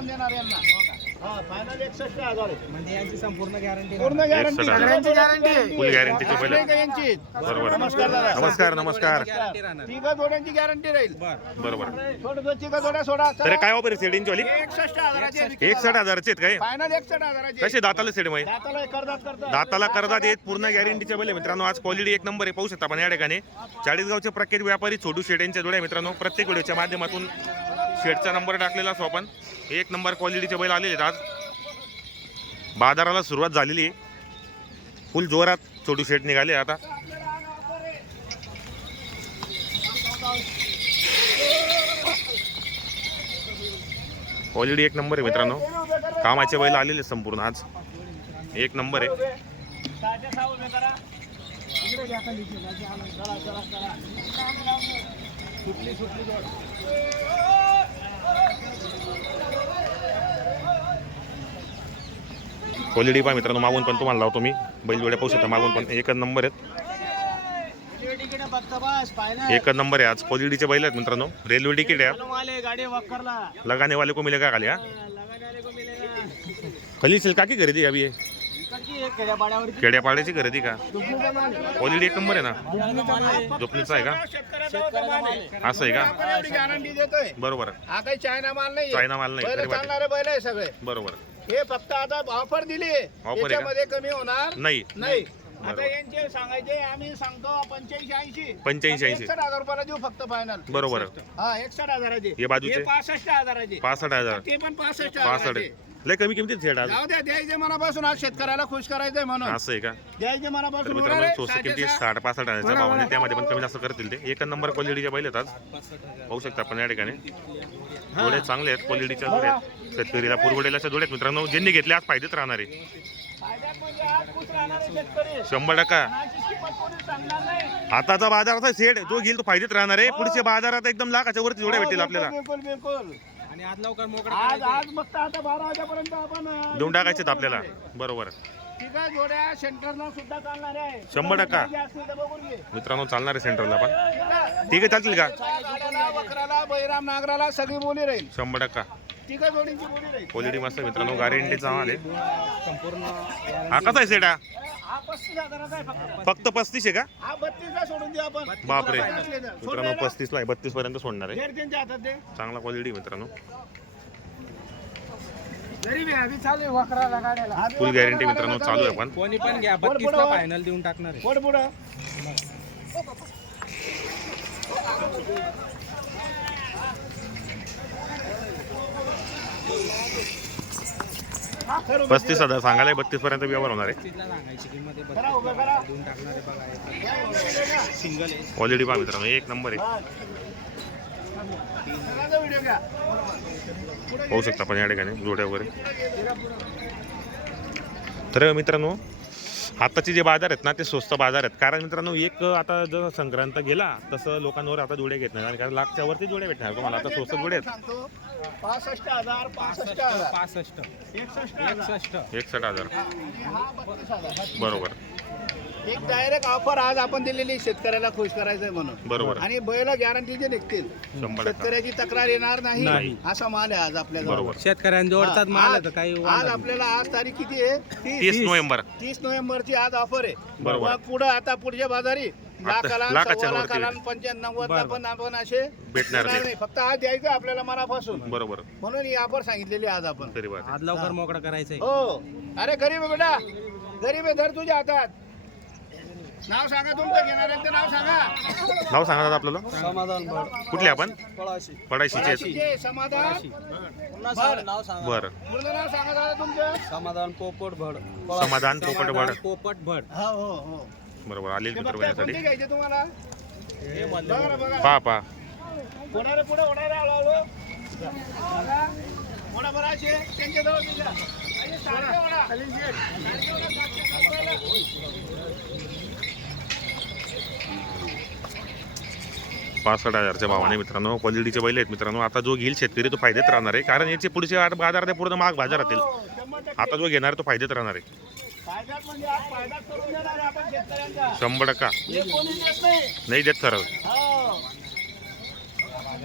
देणार यांना. फायनल 61,000 आहे. म्हणजे यांची संपूर्ण गॅरंटी पूर्ण गॅरंटी, सगळ्यांची गॅरंटी, फुल गॅरंटीची बैल यांची. बरोबर. नमस्कार दादा. नमस्कार नमस्कार. तिघा जोड्यांची गॅरंटी राहील. बरोबर. थोडं तिघा जोड्या सोडा. तर काय ऑफर सेडिंगची वाली? 61,000 61,000 आहेत काय? फायनल 61,000 कसे दाताला सेड माहिती? दाताला करतात करतात. दाताला करदात येत पूर्ण गॅरंटीच्या बैल आहे मित्रांनो. आज क्वालिटी एक नंबर आहे, पाहू शकता आपण या ठिकाणी. चाळीसगावचे प्रख्यात व्यापारी छोटू शेड यांच्या जोड्या मित्रांनो. प्रत्येक व्हिडिओच्या माध्यमातून शेडचा नंबर टाकलेला असो आपण. एक नंबर क्वालिटीचे बैल आलेले आहेत आज. बाजाराला सुरुवात झालेली आहे, फुल जोरात छोटू शेड निघाले आता. क्वालिटी एक नंबर आहे मित्रांनो. कामाचे बैल आलेले संपूर्ण आज एक नंबर आहे. क्वालिटी पहा मित्रांनो. मागून पण तुम्हाला लावतो मी बैल जोड्या पाहू शकता. मागून पण एकच नंबर आहेत, एकच नंबर आहे आज. क्वालिटीचे बैल आहेत मित्रांनो. रेल्वे तिकीट आहे. लगाने वाले को मिलेगा खाली? खाली सेल का की खरेदी अभी खेड्यापाड्याची खरेदी का? क्वालिटी एक नंबर आहे ना. जोपणीचा आहे का? असं आहे का? गॅरंटी देतोय. बरोबर. हा काही चायना माल नाही. चायना माल नाही. बैल चालणारे बैल आहे सगळे. बरोबर. हे फक्त आता ऑफर दिली, त्याच्यामध्ये कमी होणार नाही. नाही. आता यांचे सांगायचे, आम्ही सांगतो 85-80. 85-80. 61,000 रुपयाला देऊ फक्त फायनल. बरोबर. हा 61,000चे. हे बाजूचे 65,000चे. 65,000. ते पण 65,000. 65. लय कमी किमतीत सेट आज. जाऊ द्या, द्यायचे मनापासून. आज शेतकऱ्याला खुश करायचंय म्हणून असं आहे का? द्यायचे तर मनापासून. मित्रांनो स्वस्त किमती 60-65,000 भावाने, त्यामध्ये पण कमी जास्त करतील ते. एक नंबर क्वालिटीच्या बैल आहेत आज, पाहू शकता आपण या ठिकाणी. जोडे चांगले आहेत, क्वालिटीच्या जोड्या आहेत. शेतकरीला पुरवडेलाच्या जोड्या आहेत मित्रांनो. ज्यांनी घेतले आज फायदेत राहणार आहे 100%. आताचा बाजाराचा सेट जो घेईल तो फायदेत राहणार आहे. पुढच्या बाजारात एकदम लाखाच्या वरती जोड्या भेटतील आपल्याला. बिलकुल बिलकुल. आणि आज लवकर मोकळा आज मस्त आता 12 वाजेपर्यंत आपण देऊन टाकायचे आपल्याला. बरोबर. ठीक आहे. जोड्या सेंटरला सुद्धा चालणार आहे. 100% मित्रांनो चालणार आहे सेंटरला पण. ठीक आहे, चालतील का? वक्राला, बैराम, नागराला सगळी बोली राहील. 100%. ठीक आहे. जोडीची बोली राहील. क्वालिटी मस्त मित्रांनो. गॅरंटीचा माल आहे. संपूर्ण हा कसा आहे सेट? हा 35,000 आहे फक्त. फक्त 35 आहे का? हा 32ला सोडून देऊ आपण. बापरे मित्रांनो, 35 ला आहे. 32 पर्यंत सोडणार आहे. घेर त्यांच्या हातात दे. चांगला क्वालिटी मित्रांनो. गरीब आहे, आधी चालू आहे वक्राला गाड्याला. फुल गॅरंटी मित्रांनो चालू आहे. पण कोणी पण घ्या, 32ला फायनल देऊन टाकणार आहे. पुढं पुढं. 35,000 सांगायला 32 पर्यंत व्यवहार होणार आहे. 35ला सांगायची किंमत आहे, 32ला देऊन टाकणार आहे. बघा सिंगल आहे. क्वालिटी पहा मित्रांनो, एक नंबर आहे. व्हिडिओ घ्या. पाहू शकता आपण या ठिकाणी जोड्या वगैरे. तर मित्रांनो आताचे जे बाजार आहेत ना ते स्वस्त बाजार आहेत. कारण मित्रांनो एक आता जर संक्रांत गेला तसं लोकांवर आता जोड्या घेत नाही. कारण लाखच्या वरती जोड्या भेटणार तुम्हाला. आता स्वस्त जोड्या आहेत. 65,000, 65,000, 65 61,000, 61,000. हा 32,000. बरोबर. एक डायरेक्ट ऑफर आज आपण दिलेली शेतकऱ्याला खुश करायचंय म्हणून. बरोबर. आणि बैल गॅरंटीचे निघतील. 100%. शेतकऱ्याची तक्रार येणार नाही. नाही असा माल आहे आज आपल्याला. बरोबर. शेतकऱ्यांना जोडतात माल आहे तर काही आज आपल्याला आज तारीख किती आहे? 30 नोव्हेंबर. 30 नोव्हेंबरची आज ऑफर आहे. बरोबर. मग पुढे आता पुढच्या बाजारी लाखाला, लाखाच्या सव्वा वरती लाखाला, 95 पण आपण असे भेटणार देणार नाही. फक्त आज द्यायचं आपल्याला मनापासून. बरोबर. म्हणून ही ऑफर सांगितलेली आज आपण. तरी बात आहे. आज लवकर मोकळा करायचंय. हो. अरे गरीब आहे बेटा, गरीब आहे. धर तुझ्या हातात. नाव सांगा तुमचं, घेणाऱ्यांचं नाव सांगा. नाव सांगा दादा आपल्याला. समाधान कुठले आपण? पडायशीचे. जे समाधान बरं. पूर्ण नाव सांगा दादा तुमचं. समाधान पोपट भड. समाधान पोपट भड. पोपट भड. हो हो हो. बरोबर. आलेली ते चित्र बघताय, बघण्यासाठी कोणती घ्यायची तुम्हाला? बघा ना, बघा. पहा पहा. होणारे पुढे होणारे हळूहळू. पुढे बरं असे त्यांच्याजवळ तुझ्या. अरे सारखे होणार. सारखे होणार, सारखे. 65,000च्या भावाने मित्रांनो क्वालिटीचे बैल आहेत मित्रांनो. आता जो घेईल शेतकरी तो फायदेत राहणार आहे. कारण याचे पुढचे बाजारात पूर्ण महाग बाजार राहतील. आता जो घेणार तो फायदेत राहणार आहे. फायद्यात म्हणजे आज फायदाच करून देणार आहे आपण शेतकऱ्यांचा. 100%. हे कोणी देत नाही. नाही देत सरळ. हो.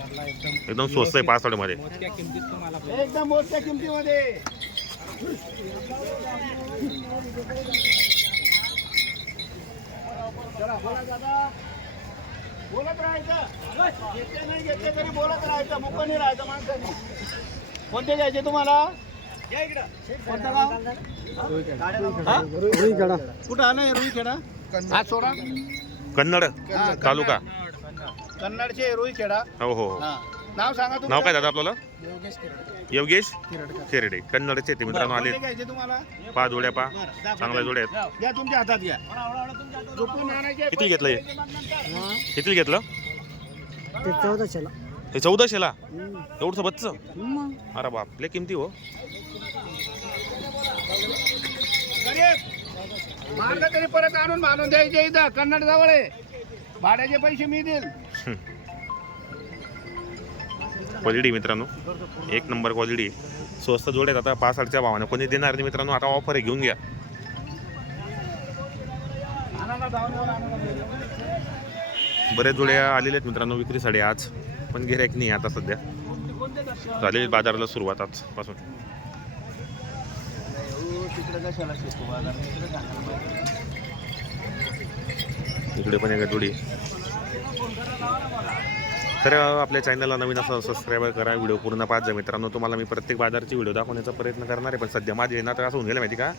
बाजारला एकदम एकदम स्वस्त आहे 65 मध्ये. मोजक्या किमतीत तुम्हाला एकदम मोठ्या किमतीमध्ये. चला बोला दादा, बोलत राहायचं, घेतले नाही घेतले तरी बोलत राहायचं, मुक्कानी राहायचं माणसाने. कोणते घ्यायचे तुम्हाला? या इकडं. कोणतं गाव? हा? कुठं आलं रुईखेडा? हा सोडा. कन्नड हा, तालुका. कन्नडचे रुईखेडा. हो हो हो. हा. नाव सांगा तुमचं. नाव काय दादा आपल्याला? योगेश खेरडे. कन्नडचे ते मित्रांनो आले. कोणते घ्यायचे तुम्हाला? 5 जोड्या पा बरं, दाखवा. चांगल्या जोड्या आहेत. घ्या तुमच्या हातात घ्या. झोपून आणायचे. किती घेतलं हे? किती घेतलं? ते 1400ला. हे 1400ला एवढंच बच्च. अरे बाप लय किमती हो. गरीब मारलं तरी परत आणून बांधून द्यायचे इथं. कन्नड जवळ आहे. भाड्याचे पैसे मी देईल. क्वालिटी मित्रांनो एक नंबर क्वालिटी. स्वस्त जोड्यात आता 65च्या भावाने कोणी देणार नाही मित्रांनो. आता ऑफर आहे, घेऊन घ्या. बरेच जोड्या आलेल्या आहेत मित्रांनो विक्रीसाठी आज, पण गिऱ्हाईक नाही आता सध्या. झालेली बाजाराला सुरुवात आजपासून. इकडे पण एक जोडी. तर आपल्या चॅनलला नवीन असं सबस्क्राईब करा, व्हिडिओ पूर्ण पाहत जा मित्रांनो. तुम्हाला मी प्रत्येक बाजारची व्हिडिओ दाखवण्याचा प्रयत्न करणार आहे, पण सध्या माझे ना तर असं होऊन गेलं माहिती का,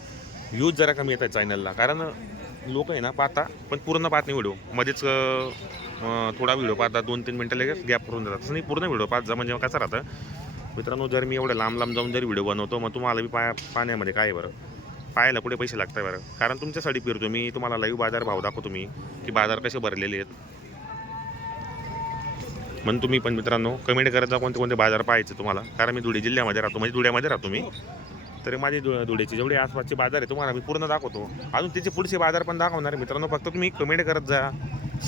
व्ह्यूज जरा कमी येत आहेत चॅनलला. कारण लोक आहे ना पाहता पण पूर्ण पाहत नाही व्हिडिओ. मध्येच थोडा व्हिडिओ पाहतात, 2-3 मिनटं लगेच गॅप करून देतात. तसं नाही, पूर्ण व्हिडिओ पाहत जा. म्हणजे कसं राहतं मित्रांनो, जर मी एवढं लांब लांब जाऊन जरी व्हिडिओ बनवतो, मग तुम्हाला बी पाहण्यामध्ये काय आहे बरं, पाहायला कुठे पैसे लागतात बरं. कारण तुमच्यासाठी फिरतो मी, तुम्हाला लाईव्ह बाजार भाव दाखवतो मी की बाजार कसे भरलेले आहेत. म्हणून तुम्ही पण मित्रांनो कमेंट करायचा कोणते कोणते बाजार पाहायचे तुम्हाला. कारण मी धुळे जिल्ह्यामध्ये राहतो, म्हणजे धुळ्यामध्ये राहतो मी. तर माझी धुळ्याची जेवढे आसपासचे बाजार आहे तुम्हाला मी पूर्ण दाखवतो. अजून त्याचे पुढचे बाजार पण दाखवणार आहे मित्रांनो. फक्त तुम्ही कमेंट करत जा,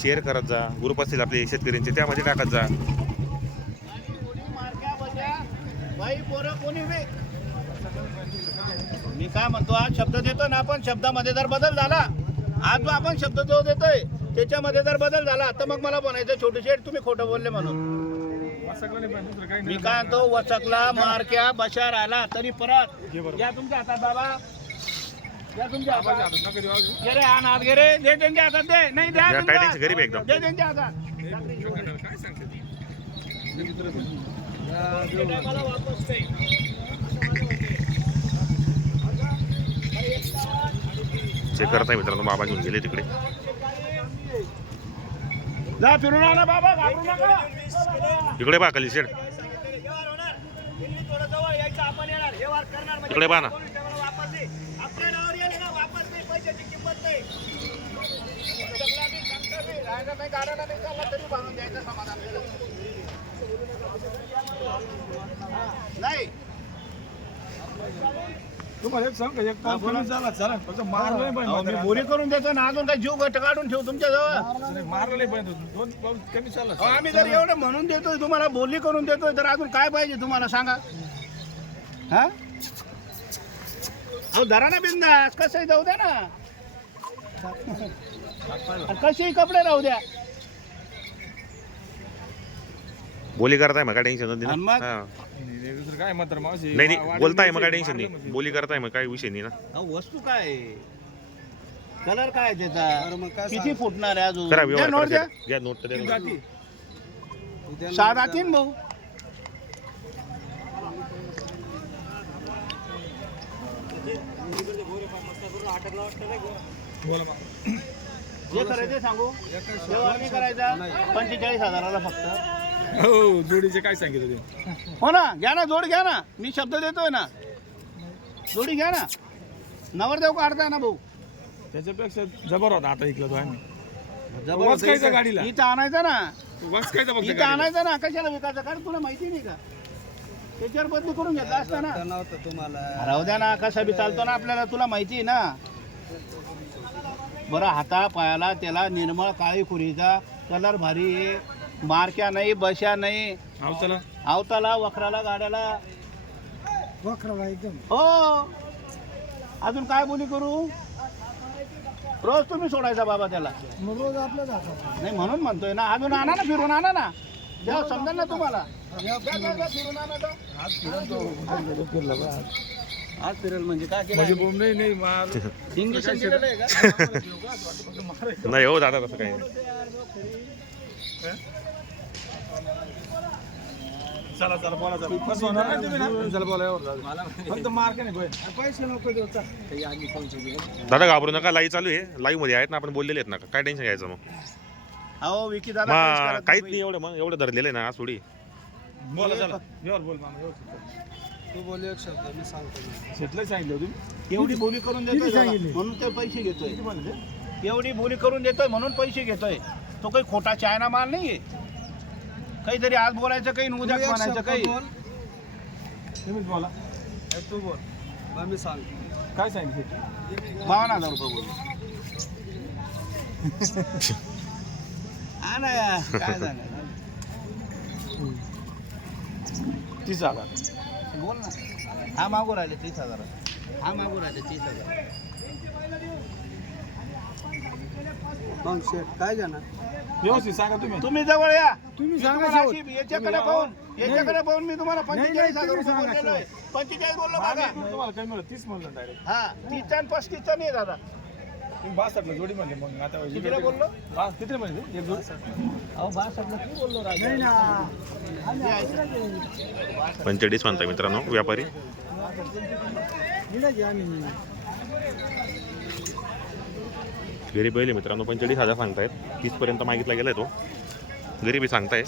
शेअर करत जा. ग्रुप असतील आपले शेतकऱ्यांचे, त्यामध्ये टाकत जा. मी काय म्हणतो, आज शब्द देतो ना आपण, शब्दामध्ये जर बदल झाला, आज जो आपण शब्द जो देतोय त्याच्यामध्ये जर बदल झाला, तर मग मला म्हणायचं छोटे शेठ तुम्ही खोटं बोलले म्हणून. मी काय म्हणतो, वचकला मारक्या बशा राहिला तरी परत या तुमच्या हातात बाबा, या तुमच्या हातात. घे रे, आण हात घे रे, दे त्यांच्या हातात, दे. नाही द्या या तुमच्या. टायटिंगचे गरीब आहे एकदम. दे त्यांच्या हातात. मला वापस नाही. चेक करताय मित्रांनो, बाबा घेऊन गेले तिकडे. जा फिरून आणा बाबा, घाबरू नका. इकडे पहा खाली शेड, इकडे पहा ना. नाही तुम्हाला सांग एक काम करून झाला चला फक्त मारले मी बोली करून देतो ना, अजून काय जीव घट काढून ठेव तुमच्या जवळ. मारले पाहिजे 2 पाऊल कमी चालला. आम्ही जर एवढं म्हणून देतोय तुम्हाला, बोली करून देतोय, तर अजून काय पाहिजे तुम्हाला सांगा. हा अहो धरा ना बिंदास, कसंही जाऊ द्या ना, कसेही कपडे राहू द्या. बोली करताय मग काय टेन्शन आणि मग? दुसरं काय मात्र मावशी नाही नाही बोलताय मग काय टेन्शन नाही. बोली करताय मग काय विषय नाही ना. अहो वस्तू काय आहे? कलर काय आहे त्याचा, किती फुटणार आहे अजून? करा द्या व्यवहार नोट द्या. करा. घ्या नोट तर द्या. 7-3 भाऊ. जे करायचं सांगू, व्यवहार नाही करायचा. 45,000ला फक्त. हो जोडीचे काय सांगितलं ते? हो ना, घ्या ना, जोड घ्या ना, मी शब्द देतोय ना, जोडी घ्या ना. नवरदेव काढताय ना भाऊ. त्याच्यापेक्षा जबर होता आता इकला तो आम्ही. जबरदस्त. वाचकायचा गाडीला. इथं आणायचा ना, वाचकायचा फक्त इथं गाडीला. आणायचा ना. कशाला विकायचं? कारण तुला माहिती नाही का, त्याच्यावर बदली करून घेतला असता ना. राहू द्या ना, कसा बी चालतो ना आपल्याला, तुला माहिती आहे ना. बरं, हाता पायाला त्याला निर्मळ काळी खुरीचा कलर भारी आहे, मारक्या नाही, बशा नाही, हो चला आवताला वखराला गाड्याला एकदम. हो. अजून काय बोली करू? रोज तुम्ही सोडायचा बाबा त्याला. रोज आपल्या जातात. नाही म्हणून म्हणतोय ना, अजून आणा ना, फिरून आणा ना. द्या, समजेल ना तुम्हाला. द्या, फिरून आणा तो. आज फिरेल म्हणजे काय केलं इंजेक्शन दिलेलं आहे का? नाही हो दादा तसं काही नाही. चला बोला फक्त मार्क नाही पैसे नको देऊ चल. काही आम्ही पैसे देऊ. दादा घाबरू नका, लाईव्ह चालू आहे, लाईव्ह मध्ये आहेत ना आपण, बोललेले आहेत ना, काय टेन्शन घ्यायचं मग. अहो विकी दादा मग काहीच नाही एवढं, मग एवढं धरलेलं आहे ना आज थोडी. बोला चला. तू बोल एक शब्द मी सांगतो. एवढी बोली करून देतोय दादा, म्हणून ते पैसे घेतोय. एवढी बोली करून देतोय म्हणून पैसे घेतोय. तो काही खोटा चायना माल नाहीये. काहीतरी आज बोलायचं काही उद्या तू एक म्हणायचं शब्द काही. बोल. बोला तू बोल मग मी सांग. काय सांगितलं 52,000 रुपये बोल. हा ना यार, काय झालं 30,000 बोल ना. हा मागू राहिले 30,000. हा मागू राहिले 30,000. मग शेट काय जाणार? व्यवस्थित सांगा तुम्ही जवळ या. तुम्ही तुम्हाला अशी याच्याकडे पाहून मी तुम्हाला 45,000 रुपये बोललेलो आहे. 45 बोललो बघा. तुम्हाला काय म्हणलं 30 म्हणलं डायरेक्ट. हा 30 आणि 35 नाही दादा. तुम्ही 62 जोडी म्हणले मग आता कितीला बोललो? किती म्हणले एक जोडी? अहो 62 किती बोललो राजा? 45 म्हणताय मित्रांनो व्यापारी. गरीब बैल आहे मित्रांनो, 45,000 सांगतायत. 30 पर्यंत मागितला गेलाय तो, गरीबी सांगताय.